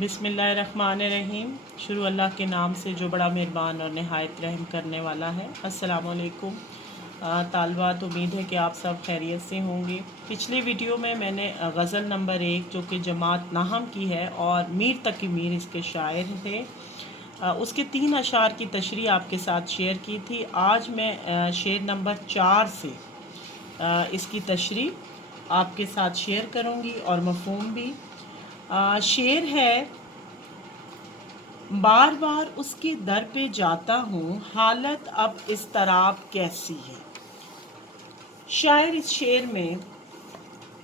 बिस्मिल्लाहिर्रहमानिर्रहीम। शुरू अल्लाह के नाम से जो बड़ा मेहरबान और नहायत रहम करने वाला है। अस्सलाम वालेकुम तालबात, उम्मीद है कि आप सब खैरियत से होंगे। पिछली वीडियो में मैंने गज़ल नंबर 1 जो कि जमात नाहम की है और मीर तकी मीर इसके शायर थे, उसके 3 अशार की तशरीह आपके साथ शेयर की थी। आज मैं शेर नंबर 4 से इसकी तशरीह आपके साथ शेयर करूँगी और मफ़हूम भी। शेर है, बार बार उसके दर पे जाता हूँ, हालत अब इज़्तिराब कैसी है। शायर इस शेर में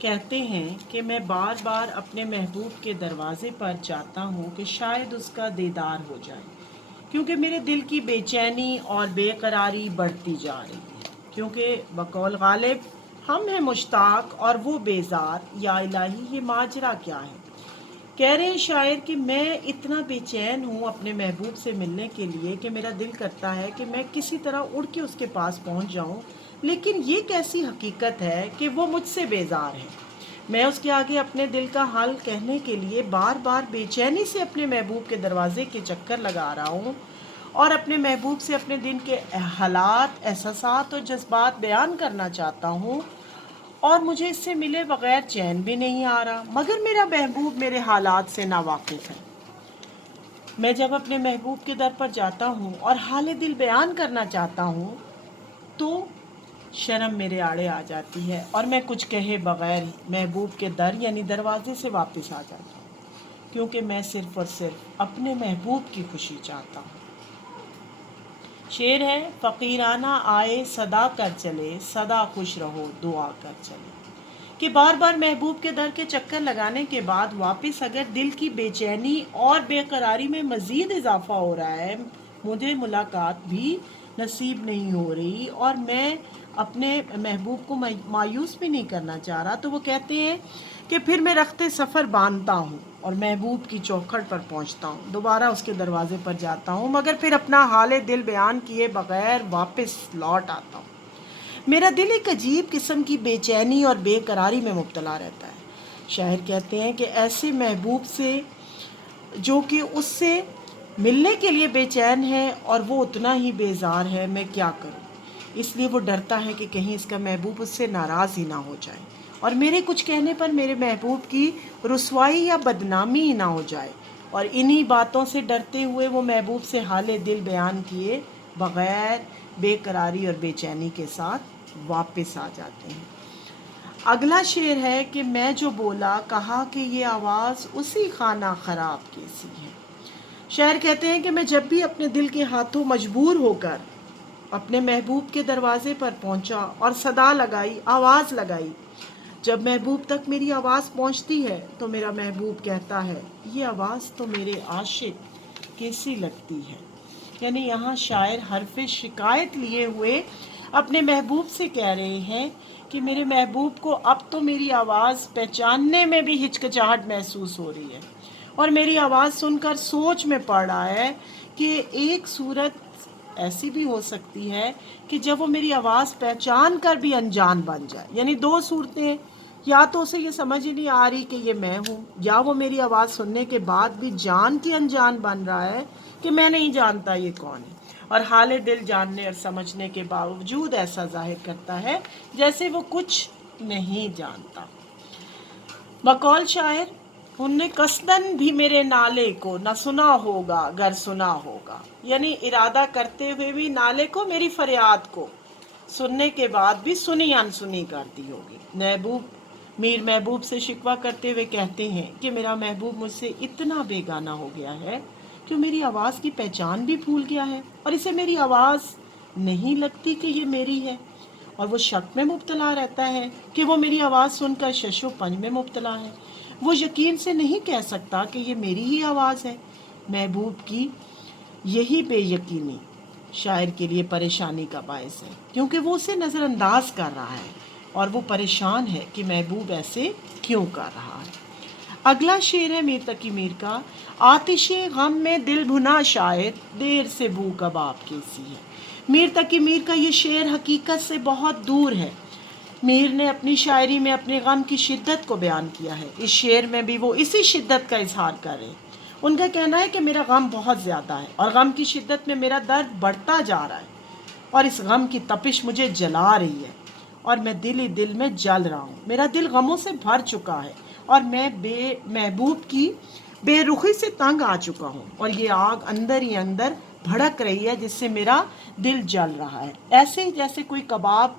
कहते हैं कि मैं बार बार अपने महबूब के दरवाज़े पर जाता हूँ कि शायद उसका दीदार हो जाए, क्योंकि मेरे दिल की बेचैनी और बेकरारी बढ़ती जा रही है। क्योंकि बकौल गालिब हम हैं मुश्ताक और वो बेजार, या इलाही ये माजरा क्या है। कह रहे हैं शायर कि मैं इतना बेचैन हूँ अपने महबूब से मिलने के लिए कि मेरा दिल करता है कि मैं किसी तरह उड़ के उसके पास पहुँच जाऊँ, लेकिन ये कैसी हकीकत है कि वो मुझसे बेजार है। मैं उसके आगे अपने दिल का हाल कहने के लिए बार बार बेचैनी से अपने महबूब के दरवाज़े के चक्कर लगा रहा हूँ और अपने महबूब से अपने दिन के हालात, एहसासात और जज्बात बयान करना चाहता हूँ, और मुझे इससे मिले बगैर चैन भी नहीं आ रहा। मगर मेरा महबूब मेरे हालात से नावाकिफ़ है। मैं जब अपने महबूब के दर पर जाता हूँ और हाल दिल बयान करना चाहता हूँ तो शर्म मेरे आड़े आ जाती है और मैं कुछ कहे बगैर महबूब के दर यानी दरवाजे से वापस आ जाता हूँ, क्योंकि मैं सिर्फ़ और सिर्फ अपने महबूब की खुशी चाहता हूँ। शेर है, फ़कीराना आए सदा कर चले, सदा खुश रहो दुआ कर चले। कि बार बार महबूब के दर के चक्कर लगाने के बाद वापस अगर दिल की बेचैनी और बेकरारी में मज़ीद इजाफा हो रहा है, मुझे मुलाकात भी नसीब नहीं हो रही और मैं अपने महबूब को मायूस भी नहीं करना चाह रहा, तो वो कहते हैं कि फिर मैं रखते सफ़र बांधता हूँ और महबूब की चौखट पर पहुँचता हूँ, दोबारा उसके दरवाज़े पर जाता हूँ, मगर फिर अपना हाल दिल बयान किए बग़ैर वापस लौट आता हूँ। मेरा दिल एक अजीब किस्म की बेचैनी और बेकरारी में मुब्तला रहता है। शायर कहते हैं कि ऐसे महबूब से जो कि उससे मिलने के लिए बेचैन है और वो उतना ही बेजार है, मैं क्या करूं। इसलिए वो डरता है कि कहीं इसका महबूब उससे नाराज़ ही ना हो जाए और मेरे कुछ कहने पर मेरे महबूब की रुसवाई या बदनामी ही ना हो जाए। और इन्हीं बातों से डरते हुए वो महबूब से हाल दिल बयान किए बग़ैर बेकरारी और बेचैनी के साथ वापस आ जाते हैं। अगला शेर है कि मैं जो बोला कहा कि ये आवाज़ उसी खाना ख़राब की सी है। शायर कहते हैं कि मैं जब भी अपने दिल के हाथों मजबूर होकर अपने महबूब के दरवाज़े पर पहुंचा और सदा लगाई, आवाज़ लगाई, जब महबूब तक मेरी आवाज़ पहुंचती है तो मेरा महबूब कहता है, ये आवाज़ तो मेरे आशिक कैसी लगती है। यानी यहाँ शायर हरफ शिकायत लिए हुए अपने महबूब से कह रहे हैं कि मेरे महबूब को अब तो मेरी आवाज़ पहचानने में भी हिचकिचाहट महसूस हो रही है और मेरी आवाज़ सुनकर सोच में पड़ रहा है कि एक सूरत ऐसी भी हो सकती है कि जब वो मेरी आवाज़ पहचान कर भी अनजान बन जाए। यानी दो सूरतें, या तो उसे ये समझ ही नहीं आ रही कि ये मैं हूँ, या वो मेरी आवाज़ सुनने के बाद भी जान की अनजान बन रहा है कि मैं नहीं जानता ये कौन है, और हाल दिल जानने और समझने के बावजूद ऐसा जाहिर करता है जैसे वो कुछ नहीं जानता। बकौल शायर, उनने कसदन भी मेरे नाले को न सुना होगा गर सुना होगा। यानी इरादा करते हुए भी नाले को, मेरी फरियाद को सुनने के बाद भी सुनी अनसुनी कर दी होगी। महबूब मीर महबूब से शिकवा करते हुए कहते हैं कि मेरा महबूब मुझसे इतना बेगाना हो गया है कि मेरी आवाज़ की पहचान भी भूल गया है और इसे मेरी आवाज़ नहीं लगती कि ये मेरी है, और वो शक में मुब्तला रहता है कि वो मेरी आवाज़ सुनकर शशो पंज में मुब्तला है। वो यकीन से नहीं कह सकता कि ये मेरी ही आवाज़ है। महबूब की यही बेयकीनी शायर के लिए परेशानी का बायस है, क्योंकि वो उसे नज़रअंदाज कर रहा है और वो परेशान है कि महबूब ऐसे क्यों कर रहा है। अगला शेर है मीर तकी मीर का, आतिशे गम में दिल भुना शायर देर से बू कबाब कैसी है। मीर तकी मीर का ये शेर हकीकत से बहुत दूर है। मीर ने अपनी शायरी में अपने गम की शिद्दत को बयान किया है। इस शेर में भी वो इसी शिद्दत का इजहार कर रहे हैं। ان کا کہنا ہے کہ میرا غم بہت زیادہ ہے اور غم کی شدت میں میرا درد بڑھتا جا رہا ہے اور اس غم کی تپش مجھے جلا رہی ہے اور میں دل ہی دل میں جل رہا ہوں۔ میرا دل غموں سے بھر چکا ہے اور میں بے محبوب کی بے رخی سے تنگ آ چکا ہوں اور یہ آگ اندر ہی اندر بھڑک رہی ہے جس سے میرا دل جل رہا ہے۔ ایسے ہی جیسے کوئی کباب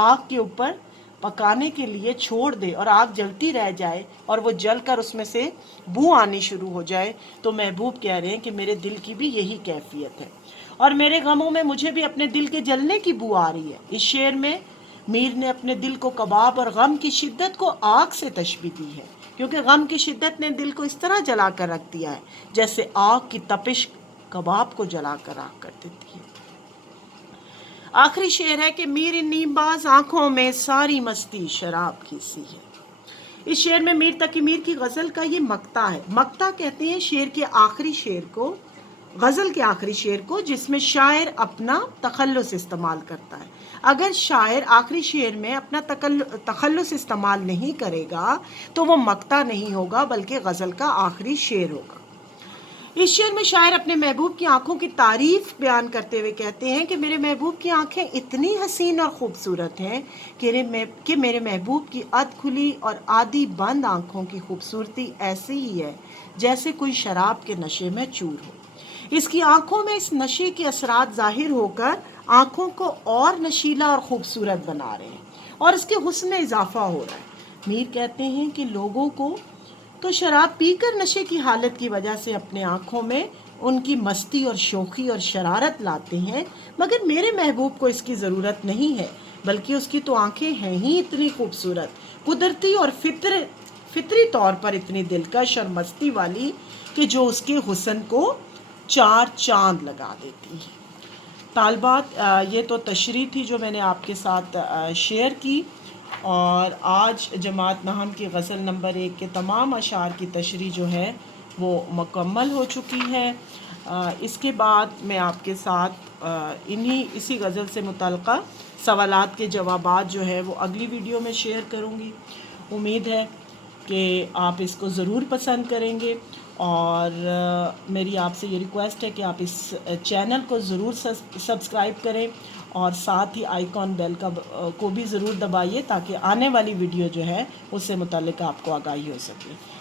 آگ کے اوپر پکانے کے لیے چھوڑ دے اور آگ جلتی رہ جائے اور وہ جل کر اس میں سے بو آنی شروع ہو جائے، تو محبوب کہہ رہے ہیں کہ میرے دل کی بھی یہی کیفیت ہے اور میرے غموں میں مجھے بھی اپنے دل کے جلنے کی بو آ رہی ہے۔ اس شعر میں میر نے اپنے دل کو کباب اور غم کی شدت کو آگ سے تشبیہ دی ہے، کیونکہ غم کی شدت نے دل کو اس طرح جلا کر رکھ دیا ہے جیسے آگ کی تپش کباب کو جلا کر راکھ کر دیتی ہے۔ آخری شعر ہے کہ میر ان نیم باز آنکھوں میں ساری مستی شراب کی سی ہے۔ اس شعر میں میر تقی میر کی غزل کا یہ مقطع ہے۔ مقطع کہتے ہیں شعر کے آخری شعر کو، غزل کے آخری شعر کو، جس میں شاعر اپنا تخلص استعمال کرتا ہے۔ اگر شاعر آخری شعر میں اپنا تخلص استعمال نہیں کرے گا تو وہ مقطع نہیں ہوگا بلکہ غزل کا آخری شعر ہوگا۔ اس شعر میں شاعر اپنے محبوب کی آنکھوں کی تعریف بیان کرتے ہوئے کہتے ہیں کہ میرے محبوب کی آنکھیں اتنی حسین اور خوبصورت ہیں کہ میرے محبوب کی ادھ کھلی اور آدھی بند آنکھوں کی خوبصورتی ایسی ہی ہے جیسے کوئی شراب کے نشے میں چور ہو۔ اس کی آنکھوں میں اس نشے کے اثرات ظاہر ہو کر آنکھوں کو اور نشیلا اور خوبصورت بنا رہے ہیں اور اس کے حسن میں اضافہ ہو رہا ہے۔ میر کہتے ہیں کہ لوگوں کو تو شراب پی کر نشے کی حالت کی وجہ سے اپنے آنکھوں میں ان کی مستی اور شوخی اور شرارت لاتے ہیں، مگر میرے محبوب کو اس کی ضرورت نہیں ہے، بلکہ اس کی تو آنکھیں ہیں ہی اتنی خوبصورت، قدرتی اور فطری طور پر اتنی دلکش اور مستی والی کہ جو اس کے حسن کو چار چاند لگا دیتی ہیں۔ طالبات، یہ تو تشریح تھی جو میں نے آپ کے ساتھ شیئر کی، اور آج جماعت نحم کی غزل نمبر 1 کے تمام اشعار کی تشریح جو ہے وہ مکمل ہو چکی ہے۔ اس کے بعد میں آپ کے ساتھ اسی غزل سے متعلقہ سوالات کے جوابات جو ہے وہ اگلی ویڈیو میں شیئر کروں گی۔ امید ہے کہ آپ اس کو ضرور پسند کریں گے، اور میری آپ سے یہ ریکویسٹ ہے کہ آپ اس چینل کو ضرور سبسکرائب کریں اور ساتھ ہی آئیکن بیل کو بھی ضرور دبائیے تاکہ آنے والی ویڈیو جو ہے اس سے متعلق آپ کو آگاہی ہو سکے۔